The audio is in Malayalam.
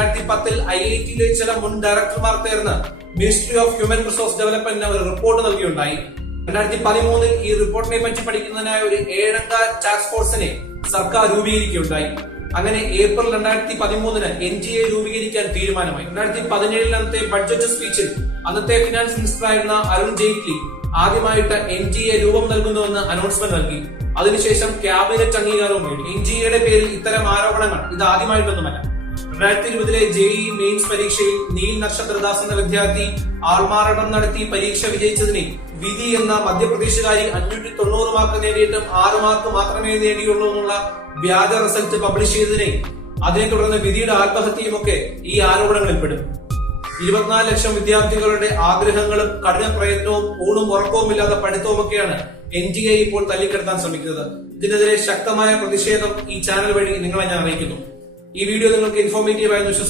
2010 IIT-യിലെ ചില മുൻ ഡയറക്ടർമാർ ചേർന്ന് മിനിസ്ട്രി ഓഫ് ഹ്യൂമൻ റിസോഴ്സ് ഡെവലപ്മെന്റിന് ഒരു റിപ്പോർട്ട് നൽകിയുണ്ടായി. 2013 ഈ റിപ്പോർട്ടിനെ പറ്റി പഠിക്കുന്നതിനായി ഒരു 7-അംഗ ടാസ്ക് ഫോഴ്സിനെ സർക്കാർ രൂപീകരിക്കുകയുണ്ടായി. അങ്ങനെ ഏപ്രിൽ 2013 NGA രൂപീകരിക്കാൻ തീരുമാനമായി. 2017 അന്നത്തെ ബഡ്ജറ്റ് സ്പീച്ചിൽ അന്നത്തെ ഫിനാൻസ് മിനിസ്റ്റർ ആയിരുന്ന അരുൺ ജെയ്റ്റ്ലി ആദ്യമായിട്ട് NGA രൂപം നൽകുന്നുവെന്ന് അനൗൺസ്മെന്റ് നൽകി. അതിനുശേഷം ക്യാബിനറ്റ് അംഗീകാരവും നേടി. NGA പേരിൽ ഇത്തരം ആരോപണങ്ങൾ ഇത് ആദ്യമായിട്ടൊന്നുമല്ല. 2020 JEE മെയിൻസ് പരീക്ഷയിൽ നീൽ നക്ഷത്രദാസ് എന്ന വിദ്യാർത്ഥി ആൾമാറാട്ടം നടത്തി പരീക്ഷ വിജയിച്ചതിനെ വിധി എന്ന മധ്യപ്രദേശുകാരി 590 മാർക്ക് നേടിയിട്ടും 6 മാർക്ക് മാത്രമേ നേടിയുള്ളൂ എന്നുള്ള വ്യാജ റിസൾട്ട് പബ്ലിഷ് ചെയ്തതിനെ അതിനെ തുടർന്ന് വിധിയുടെ ആത്മഹത്യയും ഒക്കെ ഈ ആരോപണങ്ങളിൽ പെടും. 24 ലക്ഷം വിദ്യാർത്ഥികളുടെ ആഗ്രഹങ്ങളും കഠിന പ്രയത്നവും ഊണും ഉറക്കവും ഇല്ലാത്ത പഠിത്തവും ഒക്കെയാണ് NGA ഇപ്പോൾ തല്ലിക്കെടുത്താൻ ശ്രമിക്കുന്നത്. ഇതിനെതിരെ ശക്തമായ പ്രതിഷേധം ഈ ചാനൽ വഴി നിങ്ങളെ ഞാൻ അറിയിക്കുന്നു. ഈ വീഡിയോ നിങ്ങൾക്ക് ഇൻഫോർമേറ്റീവ് ആയെന്ന് വിശ്വസിക്കുന്നു.